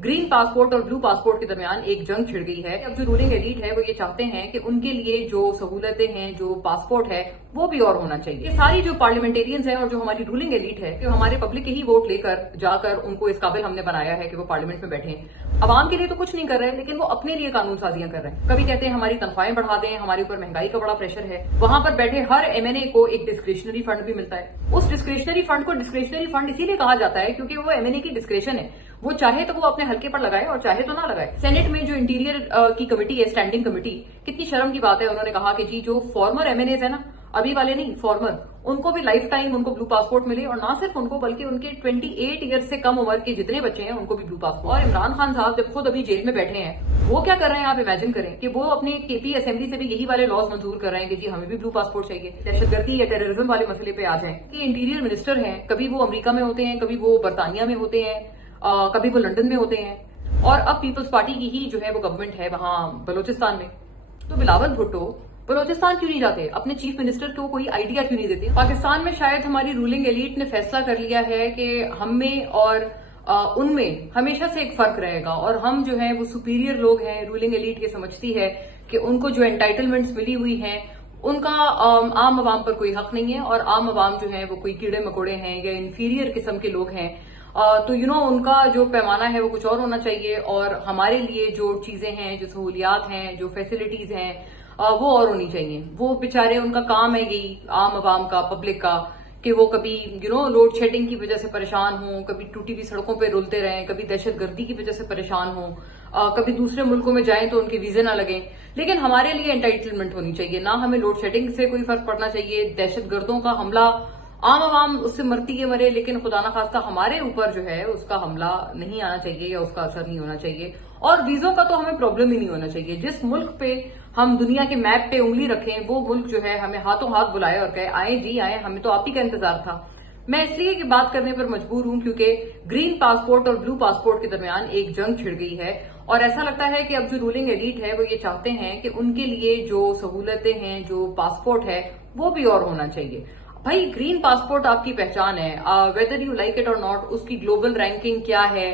Green passport और blue passport के दरमियान एक जंग छिड़ गई है। अब जो रूलिंग एलीट है वो ये चाहते हैं कि उनके लिए जो सहूलतें हैं, जो पासपोर्ट है, वो भी और होना चाहिए। ये सारी जो पार्लियामेंटेरियंस हैं और जो हमारी रूलिंग एलीट है, कि हमारे पब्लिक के ही वोट लेकर जाकर उनको इस काबिल हमने बनाया है कि वो पार्लियामेंट में बैठे। अवाम के लिए तो कुछ नहीं कर रहे, लेकिन वो अपने लिए कानून साजियां कर रहे हैं। कभी कहते हैं हमारी तनख्वाहें बढ़ा दें, हमारे ऊपर महंगाई का बड़ा प्रेशर है। वहां पर बैठे हर एमएनए को एक डिस्क्रिशनरी फंड भी मिलता है। उस डिस्क्रिशनरी फंड को डिस्क्रिशनरी फंड इसीलिए कहा जाता है क्योंकि वो एमएनए की डिस्क्रेशन है। वो चाहे तो वो अपने हल्के पर लगाए और चाहे तो ना लगाए। सेनेट में जो इंटीरियर की कमेटी है, स्टैंडिंग कमेटी, कितनी शर्म की बात है, उन्होंने कहा कि जी जो फॉर्मर एमएनएज है ना, अभी वाले नहीं, फॉर्मर, उनको भी लाइफ टाइम उनको ब्लू पासपोर्ट मिले, और ना सिर्फ उनको बल्कि उनके 28 ईयर से कम उम्र के जितने बच्चे हैं उनको भी ब्लू पासपोर्ट। और इमरान खान साहब जब खुद अभी जेल में बैठे हैं, वो क्या कर रहे हैं आप इमेजिन करें कि वो अपने केपी असेंबली से भी यही वाले लॉज मंजूर कर रहे हैं कि जी हमें भी ब्लू पासपोर्ट चाहिए। दहशतगर्दी या टेररिज्म वाले मसले पे आ जाए कि इंटीरियर मिनिस्टर हैं, कभी वो अमेरिका में होते हैं, कभी वो बरतानिया में होते हैं, कभी वो लंदन में होते हैं, और अब पीपल्स पार्टी की ही जो है वो गवर्नमेंट है वहां बलोचिस्तान में। तो बिलावल भुट्टो बलोचिस्तान क्यों नहीं जाते? अपने चीफ मिनिस्टर को कोई आइडिया क्यों नहीं देते? पाकिस्तान में शायद हमारी रूलिंग एलीट ने फैसला कर लिया है कि हम में और उनमें हमेशा से एक फर्क रहेगा, और हम जो है वो सुपीरियर लोग हैं। रूलिंग एलीट ये समझती है कि उनको जो एंटाइटलमेंट्स मिली हुई हैं उनका आम आवाम पर कोई हक नहीं है, और आम आवाम जो है वो कोई कीड़े मकोड़े हैं या इंफीरियर किस्म के लोग हैं। तो उनका जो पैमाना है वो कुछ और होना चाहिए, और हमारे लिए जो चीजें हैं, जो सहूलियात हैं, जो फैसिलिटीज हैं, वो और होनी चाहिए। वो बेचारे, उनका काम है यही आम आवाम का, पब्लिक का, कि वो कभी लोड शेडिंग की वजह से परेशान हो, कभी टूटी हुई सड़कों पे रुलते रहें, कभी दहशतगर्दी की वजह से परेशान हो, कभी दूसरे मुल्कों में जाएं तो उनके वीजे ना लगे। लेकिन हमारे लिए एंटाइटलमेंट होनी चाहिए, ना हमें लोड शेडिंग से कोई फर्क पड़ना चाहिए। दहशतगर्दों का हमला, आम आवाम उससे मरती है मरे, लेकिन खुदा ना खास्ता हमारे ऊपर जो है उसका हमला नहीं आना चाहिए या उसका असर नहीं होना चाहिए। और वीजों का तो हमें प्रॉब्लम ही नहीं होना चाहिए। जिस मुल्क पे हम दुनिया के मैप पे उंगली रखें, वो मुल्क जो है हमें हाथों हाथ बुलाए और कहे आए जी आए, हमें तो आप ही का इंतजार था। मैं इसलिए की बात करने पर मजबूर हूं क्योंकि ग्रीन पासपोर्ट और ब्लू पासपोर्ट के दरमियान एक जंग छिड़ गई है, और ऐसा लगता है कि अब जो रूलिंग एलीट है वो ये चाहते हैं कि उनके लिए जो सहूलतें हैं, जो पासपोर्ट है, वो भी और होना चाहिए। भाई ग्रीन पासपोर्ट आपकी पहचान है, वेदर यू लाइक इट और नॉट। उसकी ग्लोबल रैंकिंग क्या है,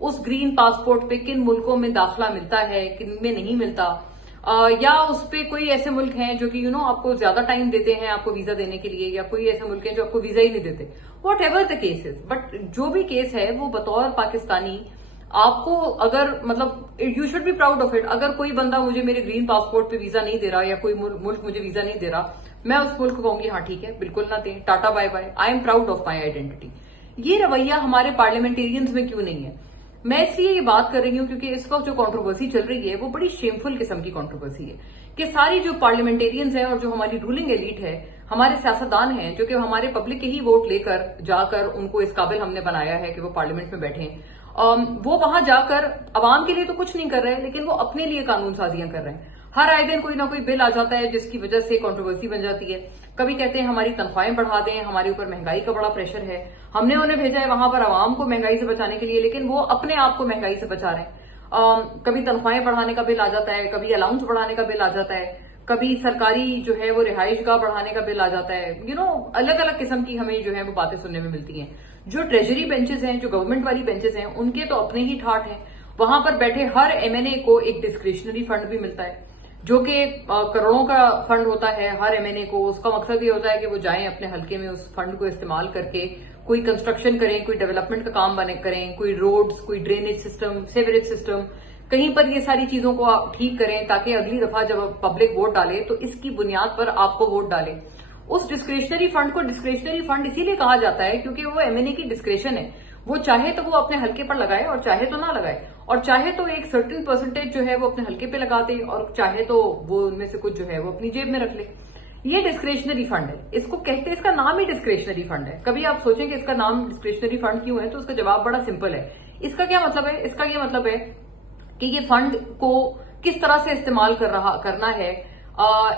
उस ग्रीन पासपोर्ट पे किन मुल्कों में दाखिला मिलता है, किन में नहीं मिलता, या उस पे कोई ऐसे मुल्क हैं जो कि आपको ज्यादा टाइम देते हैं आपको वीजा देने के लिए, या कोई ऐसे मुल्क हैं जो आपको वीजा ही नहीं देते। What ever the case is, but जो भी केस है वो बतौर पाकिस्तानी आपको, अगर you should be proud of it. अगर कोई बंदा मुझे मेरे ग्रीन पासपोर्ट पे वीजा नहीं दे रहा, या कोई मुल्क मुझे वीजा नहीं दे रहा, मैं उस मुल्क को कहूंगी हाँ ठीक है, बिल्कुल ना दें, tata bye bye, I am proud of my identity. ये रवैया हमारे पार्लियामेंटेरियंस में क्यों नहीं है? मैं इसलिए ये बात कर रही हूं क्योंकि इस वक्त जो कंट्रोवर्सी चल रही है वो बड़ी शेमफुल किस्म की कंट्रोवर्सी है कि सारी जो पार्लियामेंटेरियंस हैं और जो हमारी रूलिंग एलीट है, हमारे सियासतदान हैं, जो कि हमारे पब्लिक के ही वोट लेकर जाकर उनको इस काबिल हमने बनाया है कि वो पार्लियामेंट में बैठे, वो वहां जाकर अवाम के लिए तो कुछ नहीं कर रहे, लेकिन वो अपने लिए कानून साजियां कर रहे हैं। हर आए दिन कोई ना कोई बिल आ जाता है जिसकी वजह से कंट्रोवर्सी बन जाती है। कभी कहते हैं हमारी तनख्वाहें बढ़ा दें, हमारे ऊपर महंगाई का बड़ा प्रेशर है। हमने उन्हें भेजा है वहां पर अवाम को महंगाई से बचाने के लिए, लेकिन वो अपने आप को महंगाई से बचा रहे हैं। कभी तनख्वाहें बढ़ाने का बिल आ जाता है, कभी अलाउंस बढ़ाने का बिल आ जाता है, कभी सरकारी जो है वो रिहाइश गाह बढ़ाने का बिल आ जाता है। अलग अलग किस्म की हमें जो है वो बातें सुनने में मिलती हैं। जो ट्रेजरी बेंचेस हैं, जो गवर्नमेंट वाली बेंचेस हैं, उनके तो अपने ही ठाठ हैं। वहां पर बैठे हर एमएनए को एक डिस्क्रिशनरी फंड भी मिलता है, जो कि करोड़ों का फंड होता है हर एमएनए को। उसका मकसद ये होता है कि वो जाएं अपने हल्के में उस फंड को इस्तेमाल करके कोई कंस्ट्रक्शन करें, कोई डेवलपमेंट का काम करें, कोई रोड्स, कोई ड्रेनेज सिस्टम, सीवरेज सिस्टम, कहीं पर ये सारी चीजों को आप ठीक करें ताकि अगली दफा जब पब्लिक वोट डाले तो इसकी बुनियाद पर आपको वोट डाले। उस डिस्क्रिशनरी फंड को डिस्क्रिशनरी फंड इसीलिए कहा जाता है क्योंकि वो एमएनए की डिस्क्रेशन है। वो चाहे तो वो अपने हल्के पर लगाए और चाहे तो ना लगाए, और चाहे तो एक सर्टेन परसेंटेज जो है वो अपने हल्के पे लगा दे, और चाहे तो वो उनमें से कुछ जो है वो अपनी जेब में रख ले। ये डिस्क्रिशनरी फंड है, इसको कहते हैं, इसका नाम ही डिस्क्रिशनरी फंड है। कभी आप सोचेंगे इसका नाम डिस्क्रिशनरी फंड क्यों है, तो उसका जवाब बड़ा सिंपल है। इसका क्या मतलब है? इसका ये मतलब है कि ये फंड को किस तरह से इस्तेमाल करना है।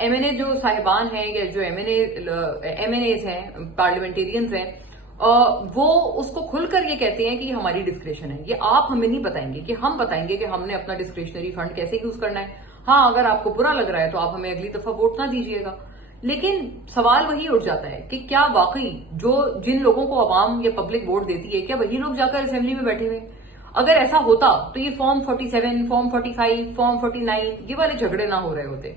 एमएनए जो साहिबान हैं या जो एमएनएज हैं, पार्लियामेंटेरियंस हैं, वो उसको खुलकर ये कहते हैं कि ये हमारी डिस्क्रिशन है। ये आप हमें नहीं बताएंगे, कि हम बताएंगे कि हमने अपना डिस्क्रिशनरी फंड कैसे यूज करना है। हाँ, अगर आपको बुरा लग रहा है तो आप हमें अगली दफा वोट ना दीजिएगा। लेकिन सवाल वही उठ जाता है कि क्या वाकई जिन लोगों को अवाम या पब्लिक वोट देती है, क्या वही लोग जाकर असेंबली में बैठे हुए? अगर ऐसा होता तो ये फॉर्म 47, फॉर्म 45, फॉर्म 49 ये वाले झगड़े ना हो रहे होते।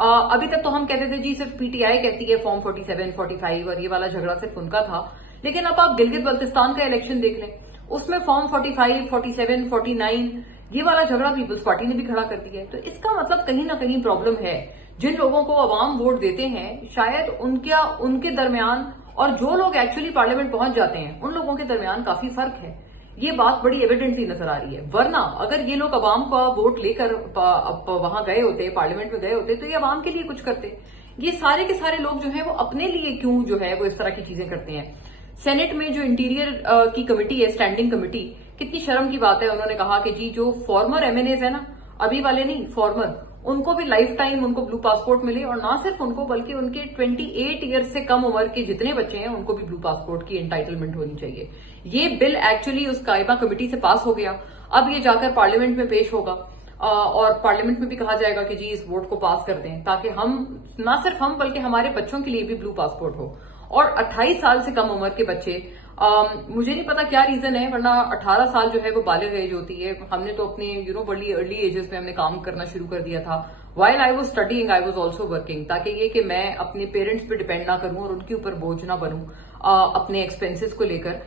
अभी तक तो हम कहते थे जी सिर्फ पीटीआई कहती है फॉर्म 47, 45 और ये वाला झगड़ा सिर्फ उनका था। लेकिन अब आप गिलगित बल्तिस्तान का इलेक्शन देख लें, उसमें फॉर्म 45, 47, 49 ये वाला झगड़ा पीपल्स पार्टी ने भी खड़ा कर दिया है। तो इसका मतलब कहीं ना कहीं प्रॉब्लम है। जिन लोगों को अवाम वोट देते हैं शायद उनके दरमियान और जो लोग एक्चुअली पार्लियामेंट पहुंच जाते हैं उन लोगों के दरमियान काफी फर्क है। ये बात बड़ी एविडेंटली नजर आ रही है। वरना अगर ये लोग अवाम का वोट लेकर वहां गए होते, पार्लियामेंट में गए होते, तो ये अवाम के लिए कुछ करते। ये सारे के सारे लोग जो है वो अपने लिए क्यों जो है वो इस तरह की चीजें करते हैं। सेनेट में जो इंटीरियर की कमेटी है, स्टैंडिंग कमेटी, कितनी शर्म की बात है, उन्होंने कहा कि जी जो फॉर्मर एमएनएज है ना, अभी वाले नहीं, फॉर्मर, उनको भी लाइफ टाइम उनको ब्लू पासपोर्ट मिले। और ना सिर्फ उनको बल्कि उनके 28 ईयर्स से कम उम्र के जितने बच्चे हैं उनको भी ब्लू पासपोर्ट की एंटाइटलमेंट होनी चाहिए। ये बिल एक्चुअली उस कायमा कमेटी से पास हो गया। अब ये जाकर पार्लियामेंट में पेश होगा और पार्लियामेंट में भी कहा जाएगा कि जी इस वोट को पास कर दें, ताकि हम, ना सिर्फ हम बल्कि हमारे बच्चों के लिए भी ब्लू पासपोर्ट हो। और 28 साल से कम उम्र के बच्चे, मुझे नहीं पता क्या रीजन है, वरना 18 साल जो है वो बालिग एज होती है। हमने तो अपने बड़ी अर्ली एजेस में हमने काम करना शुरू कर दिया था। While I was studying I was also working, ताकि ये कि मैं अपने पेरेंट्स पे डिपेंड ना करूं और उनके ऊपर बोझ ना बनूं अपने एक्सपेंसेस को लेकर।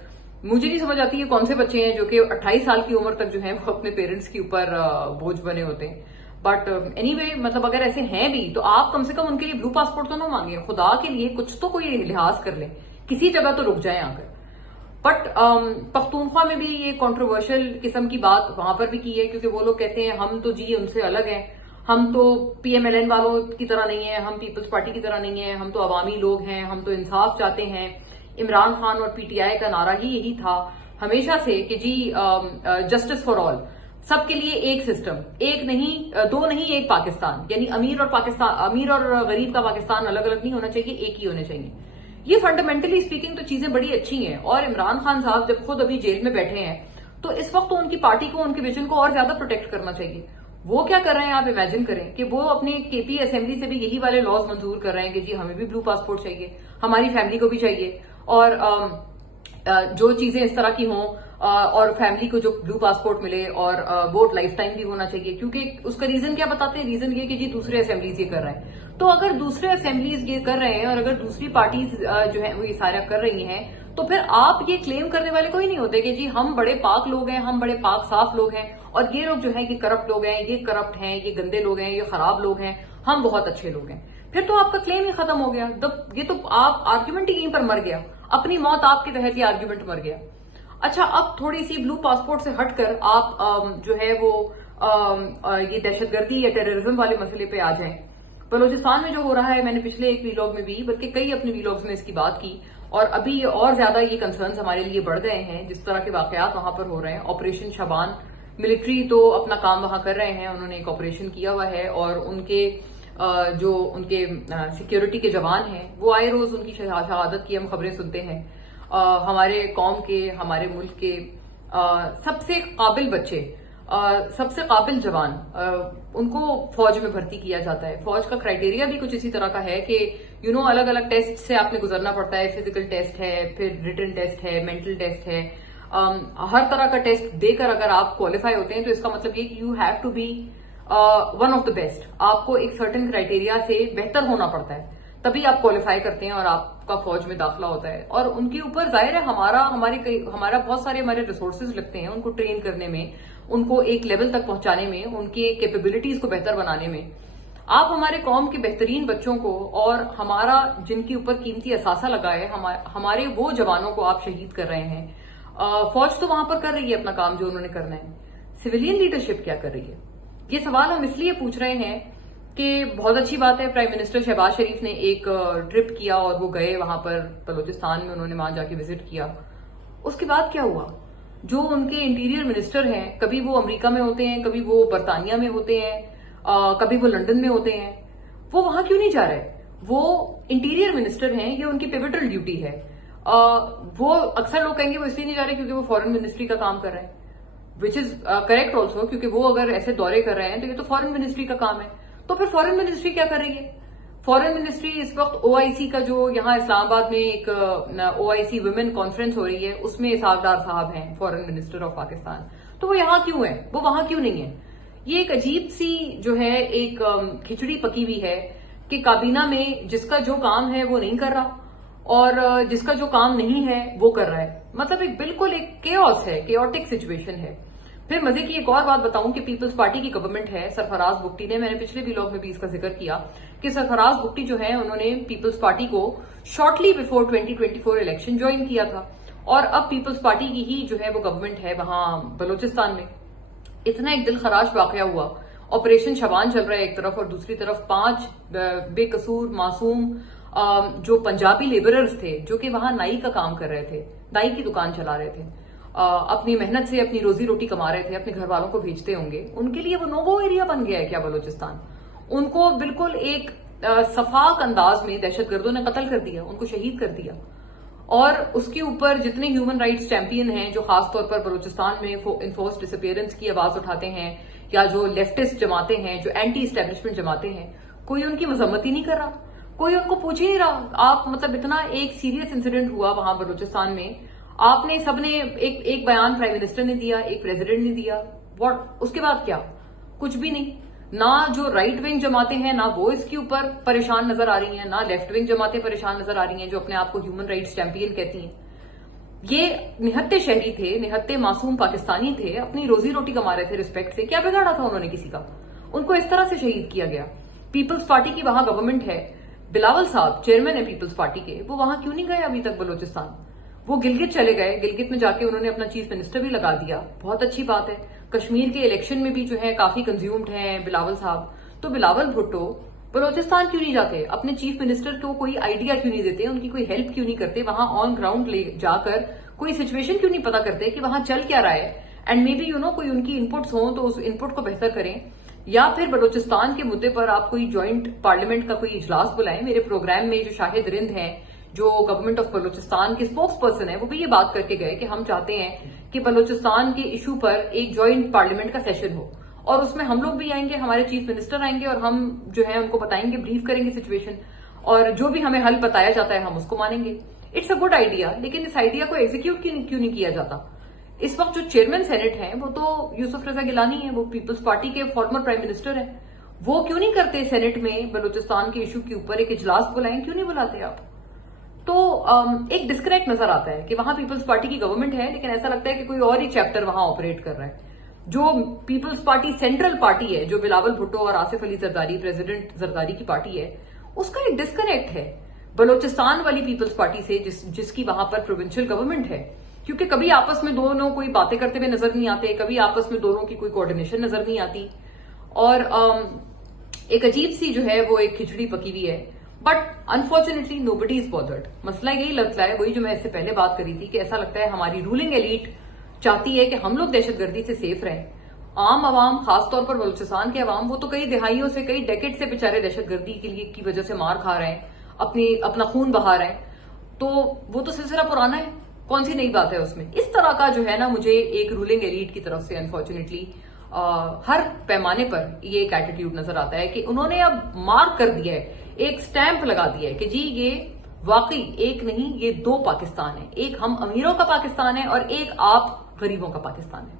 मुझे नहीं समझ आती है कौन से बच्चे हैं जो कि 28 साल की उम्र तक जो है वो अपने पेरेंट्स के ऊपर बोझ बने होते हैं। बट एनीवे, मतलब अगर ऐसे हैं भी तो आप कम से कम उनके लिए ब्लू पासपोर्ट तो ना मांगे, खुदा के लिए कुछ तो कोई लिहाज कर ले, किसी जगह तो रुक जाए आकर। बट पख्तूनख्वा में भी ये कंट्रोवर्शियल किस्म की बात वहां पर भी की है, क्योंकि वो लोग कहते हैं हम तो जी उनसे अलग हैं, हम तो पीएमएलएन वालों की तरह नहीं है, हम पीपल्स पार्टी की तरह नहीं है, हम तो अवामी लोग हैं, हम तो इंसाफ चाहते हैं। इमरान खान और पीटीआई का नारा ही यही था हमेशा से कि जी जस्टिस फॉर ऑल, सबके लिए एक सिस्टम, एक नहीं, दो नहीं, एक पाकिस्तान, यानी अमीर और गरीब का पाकिस्तान अलग अलग नहीं होना चाहिए, एक ही होने चाहिए। ये फंडामेंटली स्पीकिंग तो चीजें बड़ी अच्छी हैं। और इमरान खान साहब जब खुद अभी जेल में बैठे हैं तो इस वक्त तो उनकी पार्टी को, उनके विजन को और ज्यादा प्रोटेक्ट करना चाहिए। वो क्या कर रहे हैं, आप इमेजिन करें कि वो अपने केपी असेंबली से भी यही वाले लॉज मंजूर कर रहे हैं कि जी हमें भी ब्लू पासपोर्ट चाहिए, हमारी फैमिली को भी चाहिए, और जो चीजें इस तरह की हों और फैमिली को जो ब्लू पासपोर्ट मिले, और वोट लाइफ टाइम भी होना चाहिए। क्योंकि उसका रीजन क्या बताते हैं, रीजन ये कि जी दूसरे असेंबलीज ये कर रहे हैं। तो अगर दूसरे असेंबलीज ये कर रहे हैं और अगर दूसरी पार्टीज जो है वो ये सारा कर रही हैं, तो फिर आप ये क्लेम करने वाले कोई नहीं होते कि जी हम बड़े पाक लोग हैं, हम बड़े पाक साफ लोग हैं, और ये लोग जो है ये करप्ट लोग हैं, ये करप्ट हैं, ये गंदे लोग हैं, ये खराब लोग हैं, हम बहुत अच्छे लोग हैं। फिर तो आपका क्लेम ही खत्म हो गया। ये तो आप आर्ग्यूमेंट ही यहीं पर मर गया, अपनी मौत आपके तहत ये आर्ग्यूमेंट मर गया। अच्छा, अब थोड़ी सी ब्लू पासपोर्ट से हटकर आप जो है वो ये दहशतगर्दी या टेररिज्म वाले मसले पे आ जाएं। बलोचिस्तान में जो हो रहा है, मैंने पिछले एक वीलॉग में भी, बल्कि कई अपने वीलॉग्स में इसकी बात की, और अभी और ज्यादा ये कंसर्न्स हमारे लिए बढ़ गए हैं जिस तरह के वाकयात वहां पर हो रहे हैं। ऑपरेशन शबान, मिलिट्री तो अपना काम वहां कर रहे हैं, उन्होंने एक ऑपरेशन किया हुआ है, और उनके जो उनके सिक्योरिटी के जवान हैं वो आए रोज उनकी शहादत की हम खबरें सुनते हैं। हमारे कौम के, हमारे मुल्क के सबसे काबिल बच्चे, सबसे काबिल जवान, उनको फौज में भर्ती किया जाता है। फौज का क्राइटेरिया भी कुछ इसी तरह का है कि अलग अलग टेस्ट से आपने गुजरना पड़ता है। फिजिकल टेस्ट है, फिर रिटन टेस्ट है, मेंटल टेस्ट है, हर तरह का टेस्ट देकर अगर आप क्वालिफाई होते हैं तो इसका मतलब ये कि you have to be one of the best. आपको एक सर्टेन क्राइटेरिया से बेहतर होना पड़ता है, तभी आप क्वालिफाई करते हैं और आपका फौज में दाखिला होता है। और उनके ऊपर जाहिर है हमारा बहुत सारे हमारे रिसोर्सेज लगते हैं उनको ट्रेन करने में, उनको एक लेवल तक पहुंचाने में, उनके कैपेबिलिटीज को बेहतर बनाने में। आप हमारे कौम के बेहतरीन बच्चों को और हमारा जिनके ऊपर कीमती असासा लगा है, हमारे वो जवानों को आप शहीद कर रहे हैं। फौज तो वहां पर कर रही है अपना काम जो उन्होंने करना है, सिविलियन लीडरशिप क्या कर रही है? ये सवाल हम इसलिए पूछ रहे हैं कि बहुत अच्छी बात है, प्राइम मिनिस्टर शहबाज शरीफ ने एक ट्रिप किया और वो गए वहां पर बलोचिस्तान में, उन्होंने वहां जाके विजिट किया। उसके बाद क्या हुआ? जो उनके इंटीरियर मिनिस्टर हैं, कभी वो अमेरिका में होते हैं, कभी वो बरतानिया में होते हैं, कभी वो लंदन में होते हैं, वो वहां क्यों नहीं जा रहे? वो इंटीरियर मिनिस्टर हैं, ये उनकी पिवटल ड्यूटी है। वो अक्सर लोग कहेंगे वो इसलिए नहीं जा रहे क्योंकि वो फॉरेन मिनिस्ट्री का काम कर रहे हैं, विच इज करेक्ट ऑल्सो, क्योंकि वो अगर ऐसे दौरे कर रहे हैं तो ये तो फॉरेन मिनिस्ट्री का काम है। तो फिर फॉरेन मिनिस्ट्री क्या कर रही है? फॉरेन मिनिस्ट्री इस वक्त ओआईसी का जो यहाँ इस्लामाबाद में एक ओआईसी वुमेन कॉन्फ्रेंस हो रही है, उसमें इसाक डार साहब हैं, फॉरेन मिनिस्टर ऑफ पाकिस्तान। तो वो यहाँ क्यों है, वो वहां क्यों नहीं है? ये एक अजीब सी जो है एक खिचड़ी पकी हुई है कि काबीना में जिसका जो काम है वो नहीं कर रहा और जिसका जो काम नहीं है वो कर रहा है। मतलब एक बिल्कुल एक केओस है, केओटिक सिचुएशन है। फिर मजे की एक और बात बताऊं कि पीपल्स पार्टी की गवर्नमेंट है, सरफराज बुगटी ने, मैंने पिछले व्लॉग में भी इसका जिक्र किया कि सरफराज बुगटी जो है उन्होंने पीपल्स पार्टी को शॉर्टली बिफोर 2024 इलेक्शन ज्वाइन किया था और अब पीपल्स पार्टी की ही जो है वो गवर्नमेंट है वहां बलूचिस्तान में। इतना एक दिल खराश वाकया हुआ, ऑपरेशन शबान चल रहा है एक तरफ और दूसरी तरफ 5 बेकसूर मासूम जो पंजाबी लेबरर्स थे जो कि वहां नाई का काम कर रहे थे, नाई की दुकान चला रहे थे, अपनी मेहनत से अपनी रोजी रोटी कमा रहे थे, अपने घर वालों को भेजते होंगे, उनके लिए वो नोगो एरिया बन गया है क्या बलूचिस्तान? उनको बिल्कुल एक सफाक अंदाज में दहशतगर्दों ने कत्ल कर दिया, उनको शहीद कर दिया। और उसके ऊपर जितने ह्यूमन राइट्स चैंपियन हैं जो खासतौर पर बलूचिस्तान में इन्फोर्स्ड डिसअपीयरेंस की आवाज उठाते हैं या जो लेफ्टिस्ट जमाते हैं, जो एंटी इस्टेब्लिशमेंट जमाते हैं, कोई उनकी मजम्मत ही नहीं कर रहा, कोई उनको पूछ ही नहीं रहा। आप मतलब इतना एक सीरियस इंसिडेंट हुआ वहां बलूचिस्तान में, आपने सबने एक बयान प्राइम मिनिस्टर ने दिया, एक प्रेसिडेंट ने दिया, व्हाट उसके बाद क्या? कुछ भी नहीं। ना जो राइट विंग जमाते हैं ना वो इसके ऊपर परेशान नजर आ रही हैं, ना लेफ्ट विंग जमातें परेशान नजर आ रही हैं जो अपने आप को ह्यूमन राइट्स चैंपियन कहती हैं। ये निहत्ते शहरी थे, निहत्ते मासूम पाकिस्तानी थे, अपनी रोजी रोटी कमा रहे थे रिस्पेक्ट से, क्या बिगाड़ा था उन्होंने किसी का? उनको इस तरह से शहीद किया गया। पीपल्स पार्टी की वहां गवर्नमेंट है, बिलावल साहब चेयरमैन है पीपल्स पार्टी के, वो वहां क्यों नहीं गए अभी तक बलूचिस्तान? वो गिलगित चले गए, गिलगित में जाके उन्होंने अपना चीफ मिनिस्टर भी लगा दिया, बहुत अच्छी बात है। कश्मीर के इलेक्शन में भी जो है काफी कंज्यूम्ड हैं बिलावल साहब, तो बिलावल भुट्टो बलूचिस्तान क्यों नहीं जाते? अपने चीफ मिनिस्टर को कोई आइडिया क्यों नहीं देते? उनकी कोई हेल्प क्यों नहीं करते? वहां ऑन ग्राउंड ले जाकर कोई सिचुएशन क्यों नहीं पता करते कि वहां चल क्या रहा है? एंड मे बी कोई उनकी इनपुट्स हो तो उस इनपुट को बेहतर करें, या फिर बलूचिस्तान के मुद्दे पर आप कोई ज्वाइंट पार्लियामेंट का कोई इजलास बुलाएं। मेरे प्रोग्राम में जो शाहिद रिंद हैं, जो गवर्नमेंट ऑफ बलूचिस्तान के स्पोक्स पर्सन है, वो भी ये बात करके गए कि हम चाहते हैं कि बलूचिस्तान के इशू पर एक ज्वाइंट पार्लियामेंट का सेशन हो और उसमें हम लोग भी आएंगे, हमारे चीफ मिनिस्टर आएंगे और हम जो है उनको बताएंगे, ब्रीफ करेंगे सिचुएशन, और जो भी हमें हल बताया जाता है हम उसको मानेंगे। इट्स अ गुड आइडिया, लेकिन इस आइडिया को एग्जीक्यूट क्यों नहीं किया जाता? इस वक्त जो चेयरमैन सेनेट हैं वो तो यूसुफ रजा गिलानी है, वो पीपल्स पार्टी के फॉर्मर प्राइम मिनिस्टर हैं, वो क्यों नहीं करते सेनेट में बलूचिस्तान के इशू के ऊपर एक इजलास बुलाएं? क्यों नहीं बुलाते आप? तो एक डिस्कनेक्ट नजर आता है कि वहां पीपल्स पार्टी की गवर्नमेंट है लेकिन ऐसा लगता है कि कोई और ही चैप्टर वहां ऑपरेट कर रहा है। जो पीपल्स पार्टी सेंट्रल पार्टी है, जो बिलावल भुट्टो और आसिफ अली जरदारी, प्रेसिडेंट जरदारी की पार्टी है, उसका एक डिस्कनेक्ट है बलूचिस्तान वाली पीपल्स पार्टी से जिसकी वहां पर प्रोविंशियल गवर्नमेंट है। क्योंकि कभी आपस में दोनों कोई बातें करते हुए नजर नहीं आते, कभी आपस में दोनों की कोई कोऑर्डिनेशन नजर नहीं आती, और एक अजीब सी जो है वो एक खिचड़ी पकी हुई है। But unfortunately nobody is bothered. मसला यही लगता है, वही जो मैं इससे पहले बात करी थी, कि ऐसा लगता है हमारी रूलिंग एलीट चाहती है कि हम लोग दहशतगर्दी से सेफ रहें। आम आवाम, खासतौर पर बलूचिस्तान के अवाम, वो तो कई दिहाइयों से, कई डेकेड से बेचारे दहशतगर्दी की वजह से मार खा रहे हैं, अपना खून बहा रहे हैं, तो वो तो सिलसिला पुराना है, कौन सी नई बात है उसमें? इस तरह का जो है ना, मुझे एक रूलिंग एलीट की तरफ से अनफॉर्चुनेटली हर पैमाने पर ये एक एटीट्यूड नजर आता है कि उन्होंने अब मार्क कर दिया है, एक स्टैंप लगा दिया है कि जी ये वाकई एक नहीं, ये 2 पाकिस्तान है, एक हम अमीरों का पाकिस्तान है और एक आप गरीबों का पाकिस्तान है।